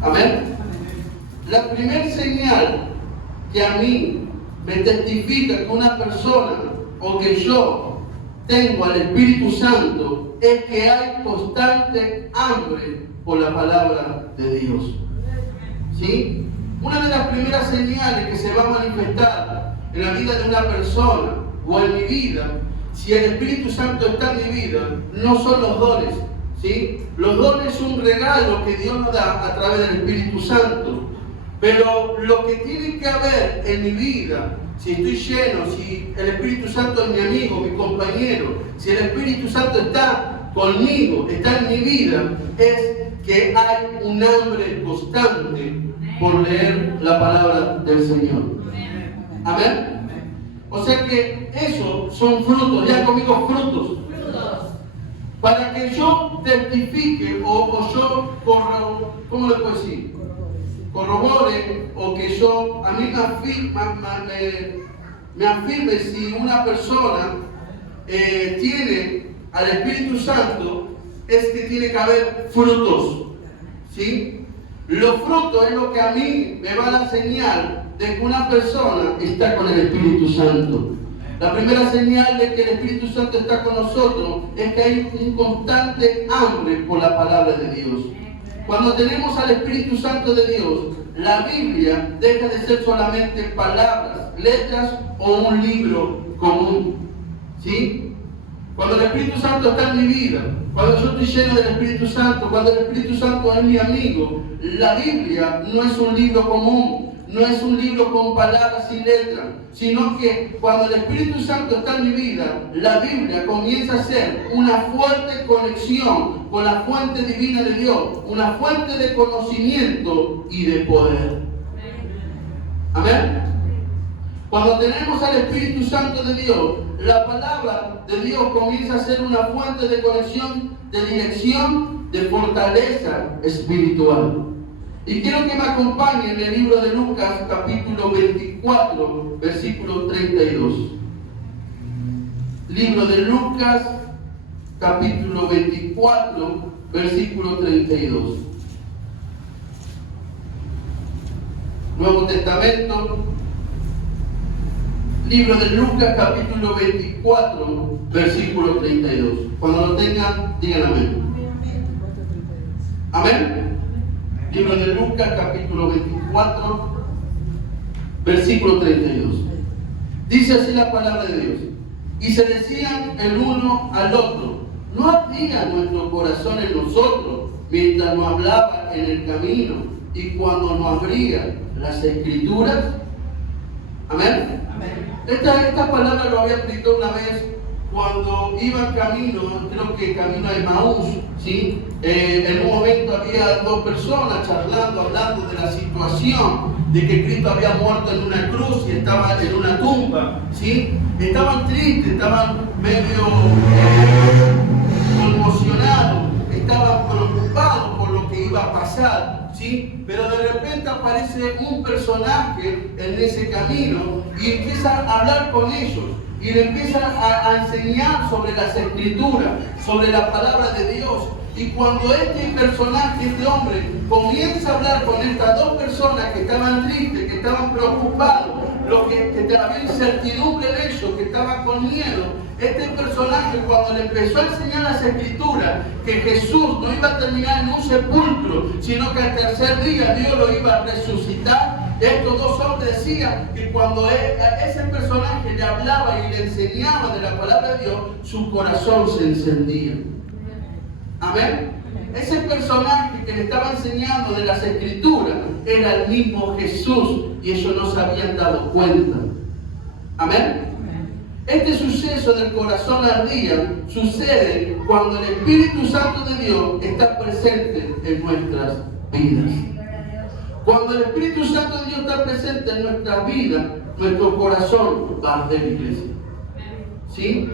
Amén. La primera señal que a mí me testifica que una persona o que yo tengo al Espíritu Santo es que hay constante hambre por la palabra de Dios. ¿Sí? Una de las primeras señales que se va a manifestar en la vida de una persona o en mi vida, si el Espíritu Santo está en mi vida, no son los dones. ¿Sí? Los dones son un regalo que Dios nos da a través del Espíritu Santo. Pero lo que tiene que haber en mi vida, si estoy lleno, si el Espíritu Santo es mi amigo, mi compañero, si el Espíritu Santo está conmigo, está en mi vida, es que hay un hambre constante por leer la palabra del Señor. Amén. O sea que esos son frutos, ya conmigo frutos. Para que yo testifique o yo ¿cómo le puedo decir? Corrobore o que yo a mí me afirme si una persona tiene al Espíritu Santo, es que tiene que haber frutos. ¿Sí? Los frutos es lo que a mí me va a dar señal de que una persona está con el Espíritu Santo. La primera señal de que el Espíritu Santo está con nosotros es que hay un constante hambre por la palabra de Dios. Cuando tenemos al Espíritu Santo de Dios, la Biblia deja de ser solamente palabras, letras o un libro común. ¿Sí? Cuando el Espíritu Santo está en mi vida, cuando yo estoy lleno del Espíritu Santo, cuando el Espíritu Santo es mi amigo, la Biblia no es un libro común, no es un libro con palabras y letras, sino que cuando el Espíritu Santo está en mi vida, la Biblia comienza a ser una fuerte conexión con la fuente divina de Dios, una fuente de conocimiento y de poder. Amén. Cuando tenemos al Espíritu Santo de Dios, la palabra de Dios comienza a ser una fuente de conexión, de dirección, de fortaleza espiritual. Y quiero que me acompañen en el libro de Lucas, capítulo 24, versículo 32. Libro de Lucas, capítulo 24, versículo 32. Nuevo Testamento, libro de Lucas, capítulo 24, versículo 32. Cuando lo tengan, digan amén. Amén. Libro de Lucas, capítulo 24, versículo 32. Dice así la palabra de Dios. Y se decían el uno al otro: ¿no ardía nuestro corazón en nosotros mientras nos hablaba en el camino y cuando nos abría las Escrituras? Amén. Esta palabra lo había escrito una vez cuando iba camino, creo que camino a Emaús, ¿sí? En un momento había dos personas charlando, hablando de la situación de que Cristo había muerto en una cruz y estaba en una tumba, ¿sí? Estaban tristes, estaban medio conmocionados, estaban preocupados por lo que iba a pasar, ¿sí? Pero de repente aparece un personaje en ese camino y empieza a hablar con ellos. Y le empieza a enseñar sobre las Escrituras, sobre la palabra de Dios. Y cuando este personaje, este hombre, comienza a hablar con estas dos personas que estaban tristes, que estaban preocupados, que había incertidumbre de ellos, que estaban con miedo, este personaje, cuando le empezó a enseñar las Escrituras, que Jesús no iba a terminar en un sepulcro, sino que al tercer día Dios lo iba a resucitar, estos dos hombres decían que cuando ese personaje le hablaba y le enseñaba de la palabra de Dios, su corazón se encendía. Amén. Ese personaje que le estaba enseñando de las Escrituras era el mismo Jesús y ellos no se habían dado cuenta. Amén. Este suceso del corazón ardía sucede cuando el Espíritu Santo de Dios está presente en nuestras vidas. Cuando el Espíritu Santo de Dios está presente en nuestras vidas, nuestro corazón va a arder, iglesia. ¿Sí?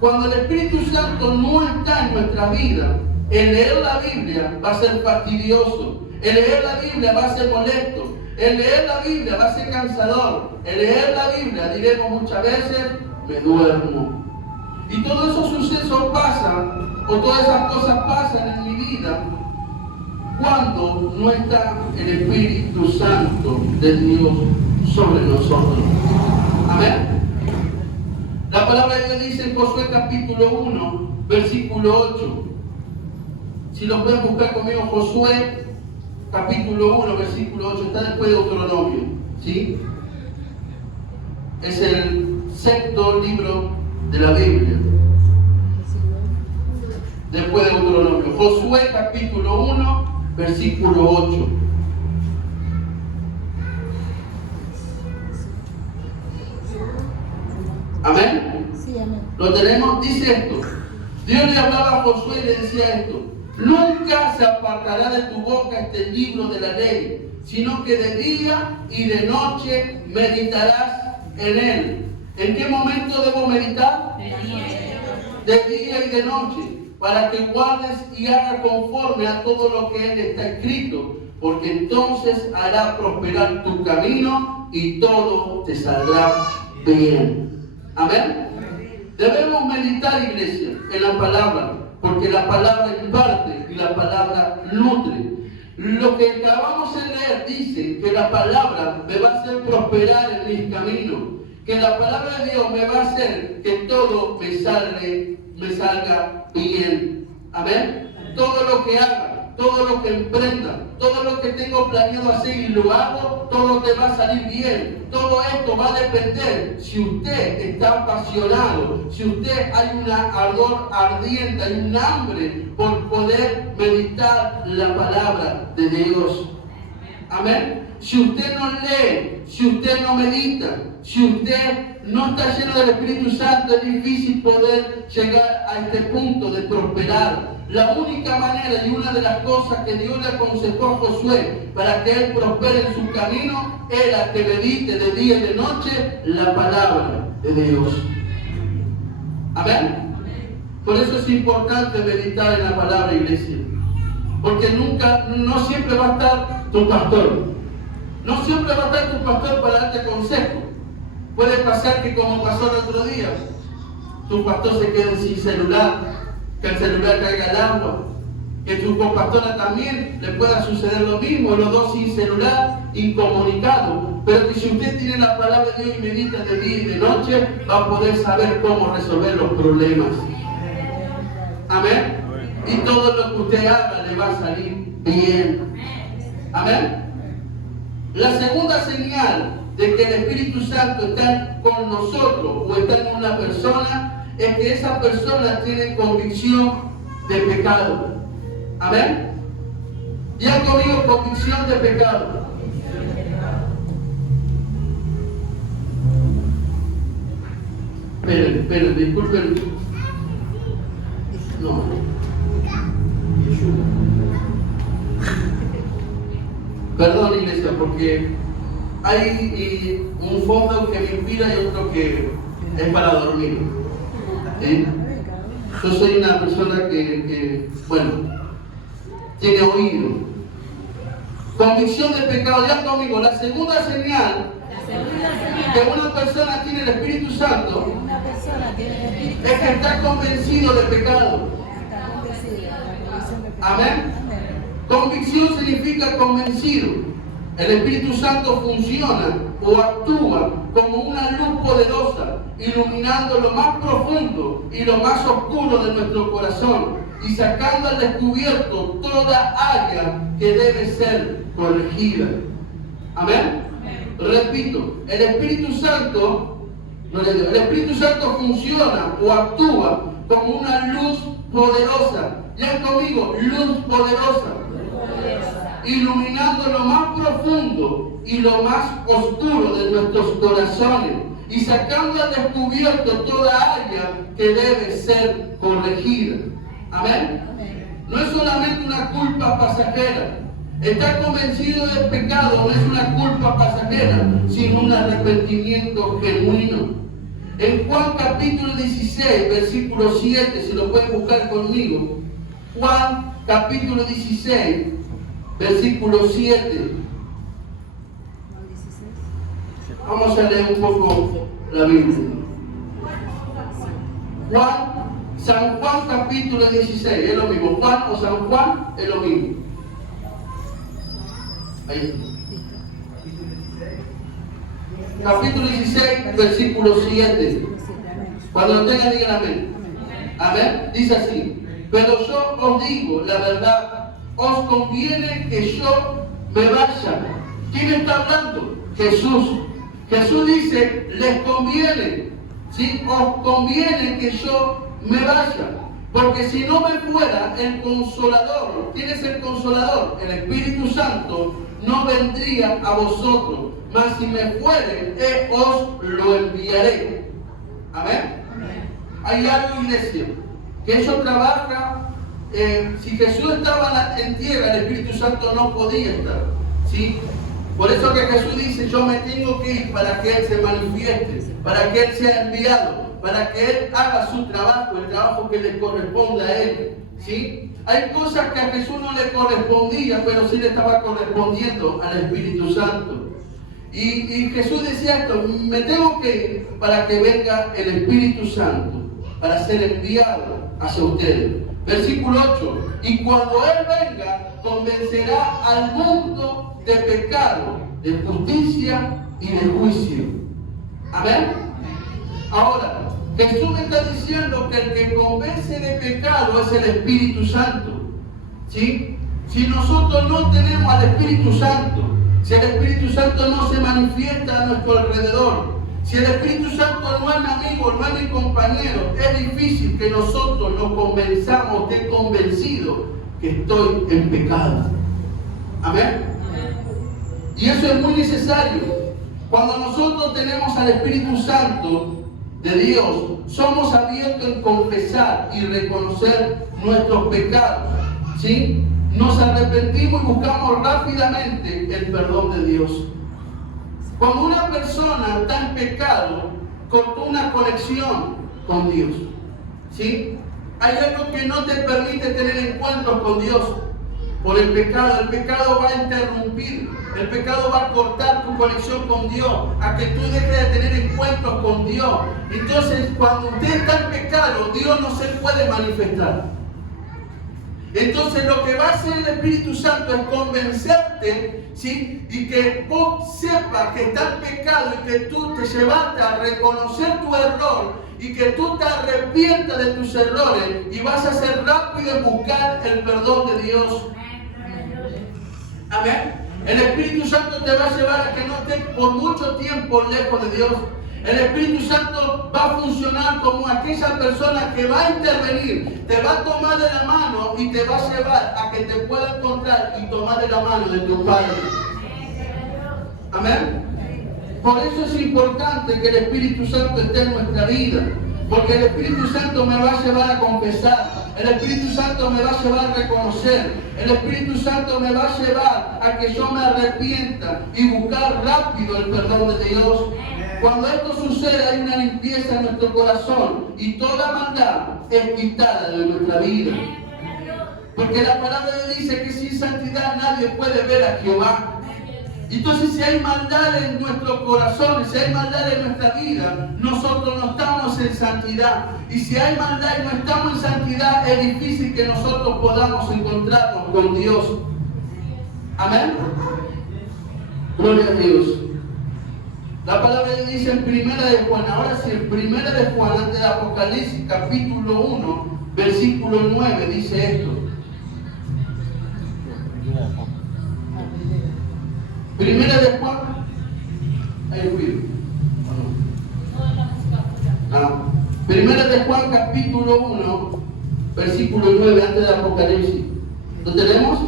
Cuando el Espíritu Santo no está en nuestra vida, el leer la Biblia va a ser fastidioso, el leer la Biblia va a ser molesto, el leer la Biblia va a ser cansador, el leer la Biblia, diremos muchas veces, me duermo. Y todos esos sucesos pasan, o todas esas cosas pasan en mi vida, cuando no está el Espíritu Santo de Dios sobre nosotros. Amén. La palabra de Dios dice en Josué capítulo 1, versículo 8. Si lo pueden buscar conmigo, Josué capítulo 1, versículo 8, está después de Deuteronomio, ¿sí? Es el sexto libro de la Biblia, después de Deuteronomio. Josué capítulo 1, versículo 8. ¿Amén? Sí, amén. Lo tenemos, dice esto. Dios le hablaba a Josué y le decía esto: nunca se apartará de tu boca este libro de la ley, sino que de día y de noche meditarás en él. ¿En qué momento debo meditar? De día y de noche, para que guardes y hagas conforme a todo lo que él está escrito, porque entonces hará prosperar tu camino y todo te saldrá bien. Amén. Debemos meditar, iglesia, en la palabra, porque la palabra imparte y la palabra nutre. Lo que acabamos de leer dice que la palabra me va a hacer prosperar en mis caminos, que la palabra de Dios me va a hacer que todo me salga bien. Amén. Todo lo que haga, todo lo que emprenda, todo lo que tengo planeado hacer y lo hago, todo te va a salir bien. Todo esto va a depender si usted está apasionado, si usted hay un ardor ardiente, hay un hambre por poder meditar la palabra de Dios. Amén. Si usted no lee, si usted no medita, si usted no está lleno del Espíritu Santo, es difícil poder llegar a este punto de prosperar. La única manera y una de las cosas que Dios le aconsejó a Josué para que él prospere en su camino era que medite de día y de noche la palabra de Dios. Amén. Por eso es importante meditar en la palabra, iglesia. Porque no siempre va a estar tu pastor. No siempre va a estar tu pastor para darte consejo. Puede pasar que, como pasó el otro día, tu pastor se quede sin celular, que el celular caiga al agua, que tu compastora también le pueda suceder lo mismo, los dos sin celular, incomunicados. Pero que si usted tiene la palabra de Dios y medita de día y de noche, va a poder saber cómo resolver los problemas. Amén. Y todo lo que usted haga le va a salir bien. Amén. La segunda señal de que el Espíritu Santo está con nosotros o está en una persona es que esa persona tiene convicción de pecado. Amén. Digan conmigo: convicción de pecado. Esperen, disculpen. No. Perdón, iglesia, porque hay un fondo que me inspira y otro que es para dormir. ¿Sí? Yo soy una persona que tiene oído. Convicción de pecado. Ya conmigo, la segunda señal que una persona tiene el Espíritu Santo es que está convencido de pecado. Amén. Convicción significa convencido. El Espíritu Santo funciona o actúa como una luz poderosa, iluminando lo más profundo y lo más oscuro de nuestro corazón y sacando al descubierto toda área que debe ser corregida. Amén. Repito, el Espíritu Santo funciona o actúa como una luz poderosa. Ya conmigo, luz poderosa. Iluminando lo más profundo y lo más oscuro de nuestros corazones y sacando al descubierto toda área que debe ser corregida. Amén. No es solamente una culpa pasajera. Estar convencido del pecado no es una culpa pasajera, sino un arrepentimiento genuino. En Juan capítulo 16, versículo 7, si lo pueden buscar conmigo. Juan capítulo 16, versículo 7. Vamos a leer un poco la Biblia. San Juan capítulo 16, es lo mismo. Juan o San Juan es lo mismo. Ahí. Capítulo 16, versículo 7. Cuando lo tengan, digan amén. Amén. Dice así: pero yo os digo la verdad, os conviene que yo me vaya. ¿Quién está hablando? Jesús. Jesús dice, les conviene, ¿sí? Os conviene que yo me vaya. Porque si no me fuera, el Consolador, ¿quién es el Consolador? El Espíritu Santo no vendría a vosotros, mas si me fuere, os lo enviaré. Amén. Hay algo, iglesia, que eso trabaja. Si Jesús estaba en tierra, el Espíritu Santo no podía estar, ¿sí? Por eso que Jesús dice, yo me tengo que ir para que Él se manifieste, para que Él sea enviado, para que Él haga su trabajo, el trabajo que le corresponde a Él, ¿sí? Hay cosas que a Jesús no le correspondían, pero sí le estaba correspondiendo al Espíritu Santo. Y Jesús decía esto, me tengo que ir para que venga el Espíritu Santo, para ser enviado hacia ustedes. Versículo 8, y cuando Él venga, convencerá al mundo de pecado, de justicia y de juicio. Amén. Ahora, Jesús me está diciendo que el que convence de pecado es el Espíritu Santo, ¿sí? Si nosotros no tenemos al Espíritu Santo, si el Espíritu Santo no se manifiesta a nuestro alrededor, si el Espíritu Santo no es mi amigo, no es mi compañero, es difícil que nosotros nos convenzamos, esté convencido que estoy en pecado. Amén. Y eso es muy necesario. Cuando nosotros tenemos al Espíritu Santo de Dios, somos abiertos en confesar y reconocer nuestros pecados, ¿sí? Nos arrepentimos y buscamos rápidamente el perdón de Dios. Cuando una persona está en pecado, cortó una conexión con Dios, ¿sí? Hay algo que no te permite tener encuentros con Dios por el pecado. El pecado va a interrumpir, el pecado va a cortar tu conexión con Dios, a que tú dejes de tener encuentros con Dios. Entonces, cuando usted está en pecado, Dios no se puede manifestar. Entonces lo que va a hacer el Espíritu Santo es convencerte, ¿sí? Y que vos sepas que estás en pecado y que tú te llevaste a reconocer tu error y que tú te arrepientas de tus errores y vas a ser rápido en buscar el perdón de Dios. Amén. El Espíritu Santo te va a llevar a que no estés por mucho tiempo lejos de Dios. El Espíritu Santo va a funcionar como aquella persona que va a intervenir, te va a tomar de la mano y te va a llevar a que te pueda encontrar y tomar de la mano de tu Padre. Amén. Por eso es importante que el Espíritu Santo esté en nuestra vida, porque el Espíritu Santo me va a llevar a confesar, el Espíritu Santo me va a llevar a reconocer, el Espíritu Santo me va a llevar a que yo me arrepienta y buscar rápido el perdón de Dios. Cuando esto sucede, hay una limpieza en nuestro corazón y toda maldad es quitada de nuestra vida. Porque la palabra de Dios dice que sin santidad nadie puede ver a Jehová. Entonces, si hay maldad en nuestro corazón, si hay maldad en nuestra vida, nosotros no estamos en santidad. Y si hay maldad y no estamos en santidad, es difícil que nosotros podamos encontrarnos con Dios. Amén. Gloria a Dios. La palabra dice en Primera de Juan, ahora sí, en Primera de Juan, antes de Apocalipsis, capítulo 1, versículo 9, dice esto. Primera de Juan, ahí fui. Primera de Juan, capítulo 1, versículo 9, antes de Apocalipsis. ¿Lo tenemos?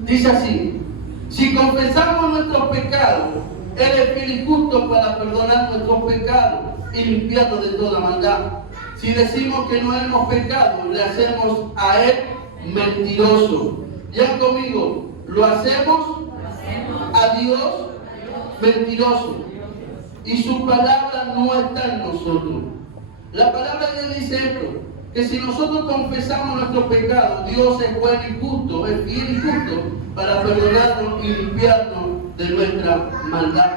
Dice así: si confesamos nuestros pecados, Él es fiel y justo para perdonar nuestros pecados y limpiarnos de toda maldad. Si decimos que no hemos pecado, le hacemos a Él mentiroso. Ya conmigo, lo hacemos a Dios mentiroso. Y su palabra no está en nosotros. La palabra de Dios dice esto, que si nosotros confesamos nuestros pecados, Dios es bueno y justo, es fiel y justo para perdonarnos y limpiarnos de nuestra maldad.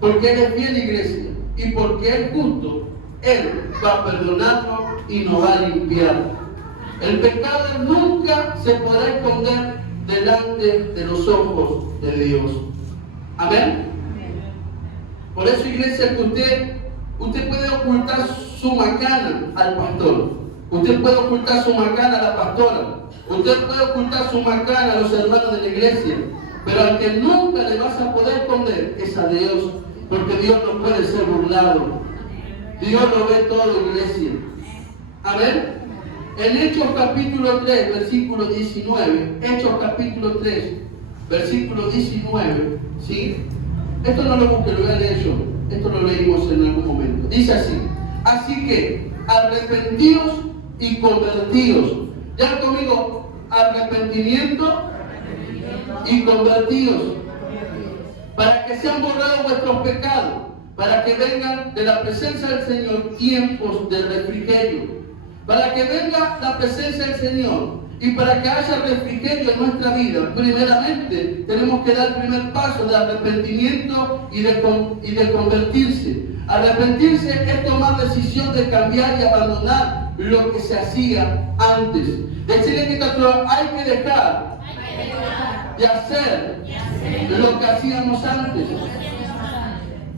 Porque Él es fiel, iglesia, y porque Él es justo, Él va a perdonarnos y nos va a limpiar. El pecado nunca se podrá esconder delante de los ojos de Dios. Amén. Por eso, iglesia, que usted puede ocultar su macana al pastor. Usted puede ocultar su macana a la pastora. Usted puede ocultar su macana a los hermanos de la iglesia. Pero al que nunca le vas a poder esconder es a Dios. Porque Dios no puede ser burlado. Dios lo ve todo, iglesia. Amén. En Hechos capítulo 3, versículo 19. Hechos capítulo 3, versículo 19. ¿Sí? Esto no lo busque, lo voy a leer yo. Esto lo leímos en algún momento. Dice así. Así que arrepentíos y convertíos. Ya conmigo, arrepentimiento y convertíos. Para que sean borrados vuestros pecados. Para que vengan de la presencia del Señor tiempos de refrigerio. Para que venga la presencia del Señor y para que haya refrigerio en nuestra vida, primeramente tenemos que dar el primer paso de arrepentimiento y de convertirse. Arrepentirse es tomar decisión de cambiar y abandonar lo que se hacía antes. Decirle que hay que dejar de hacer lo que hacíamos antes.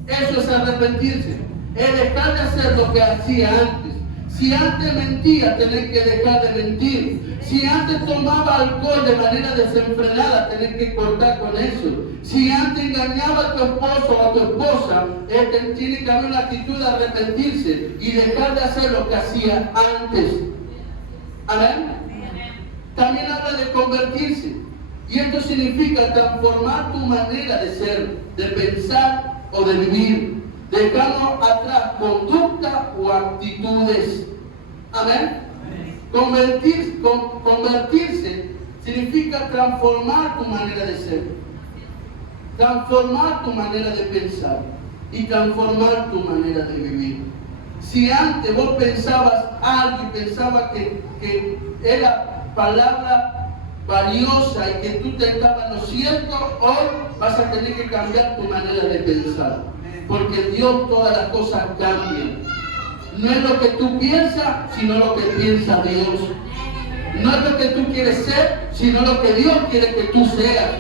Eso es arrepentirse. Es dejar de hacer lo que hacía antes. Si antes mentía, tenés que dejar de mentir. Si antes tomaba alcohol de manera desenfrenada, tenés que cortar con eso. Si antes engañaba a tu esposo o a tu esposa, tiene que haber una actitud de arrepentirse y dejar de hacer lo que hacía antes. Amén. También habla de convertirse. Y esto significa transformar tu manera de ser, de pensar o de vivir. Dejando atrás conducta o actitudes. Amén. Convertirse significa transformar tu manera de ser, transformar tu manera de pensar y transformar tu manera de vivir. Si antes vos pensabas algo y pensabas que era palabra valiosa y que tú te estabas en lo cierto, hoy vas a tener que cambiar tu manera de pensar. Porque en Dios todas las cosas cambian. No es lo que tú piensas, sino lo que piensa Dios. No es lo que tú quieres ser, sino lo que Dios quiere que tú seas.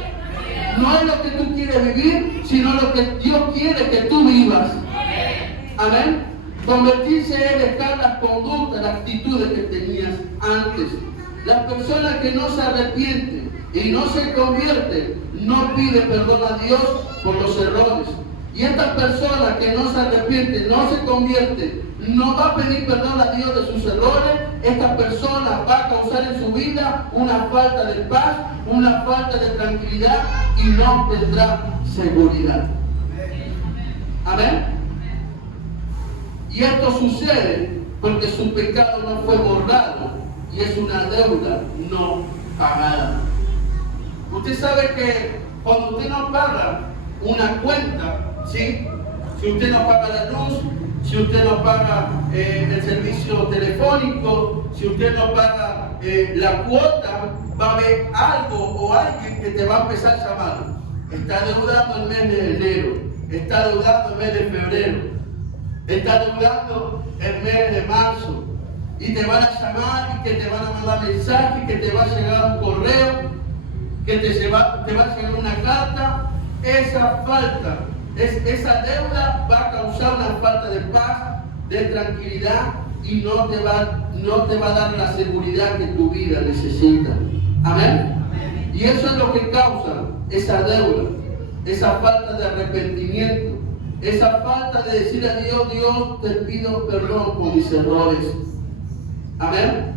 No es lo que tú quieres vivir, sino lo que Dios quiere que tú vivas. Amén. Convertirse es dejar las conductas, las actitudes que tenías antes. Las personas que no se arrepienten y no se convierten, no piden perdón a Dios por los errores. Y estas personas que no se arrepienten, no se convierten, no va a pedir perdón a Dios de sus errores. Esta persona va a causar en su vida una falta de paz, una falta de tranquilidad y no tendrá seguridad. Amén. Y esto sucede porque su pecado no fue borrado y es una deuda no pagada. Usted sabe que cuando usted no paga una cuenta, ¿sí? Si usted no paga la luz, si usted no paga el servicio telefónico, si usted no paga la cuota, va a haber algo o alguien que te va a empezar a llamar. Está deudando el mes de enero, está deudando el mes de febrero, está deudando el mes de marzo. Y te van a llamar y que te van a mandar mensajes, que te va a llegar un correo, que te va a llegar una carta. Esa falta, esa deuda va a causar una falta de paz, de tranquilidad y no te va a dar la seguridad que tu vida necesita. Amén. Y eso es lo que causa esa deuda, esa falta de arrepentimiento, esa falta de decir a Dios, Dios, te pido perdón por mis errores. Amén.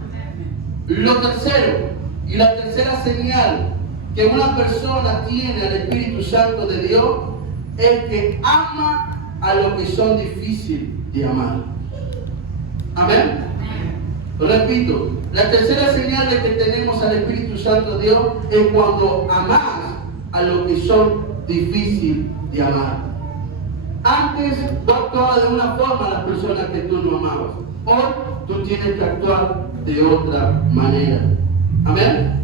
Lo tercero, y la tercera señal que una persona tiene al Espíritu Santo de Dios es que ama a los que son difíciles de amar. Amén. Lo repito, la tercera señal de que tenemos al Espíritu Santo de Dios es cuando amás a los que son difíciles de amar. Antes vos actuabas de una forma a las personas que tú no amabas. Hoy tú tienes que actuar de otra manera. Amén.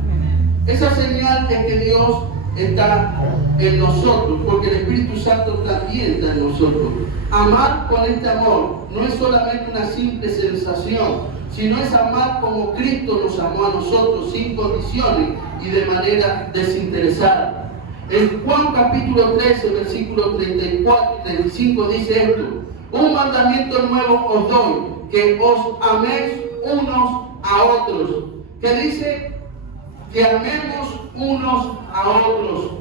Esa señal es que Dios está en nosotros, porque el Espíritu Santo también está en nosotros. Amar con este amor no es solamente una simple sensación, sino es amar como Cristo nos amó a nosotros sin condiciones y de manera desinteresada. En Juan capítulo 13, versículo 34, 35 dice esto: un mandamiento nuevo os doy, que os améis unos a otros. Que dice que amemos unos a otros.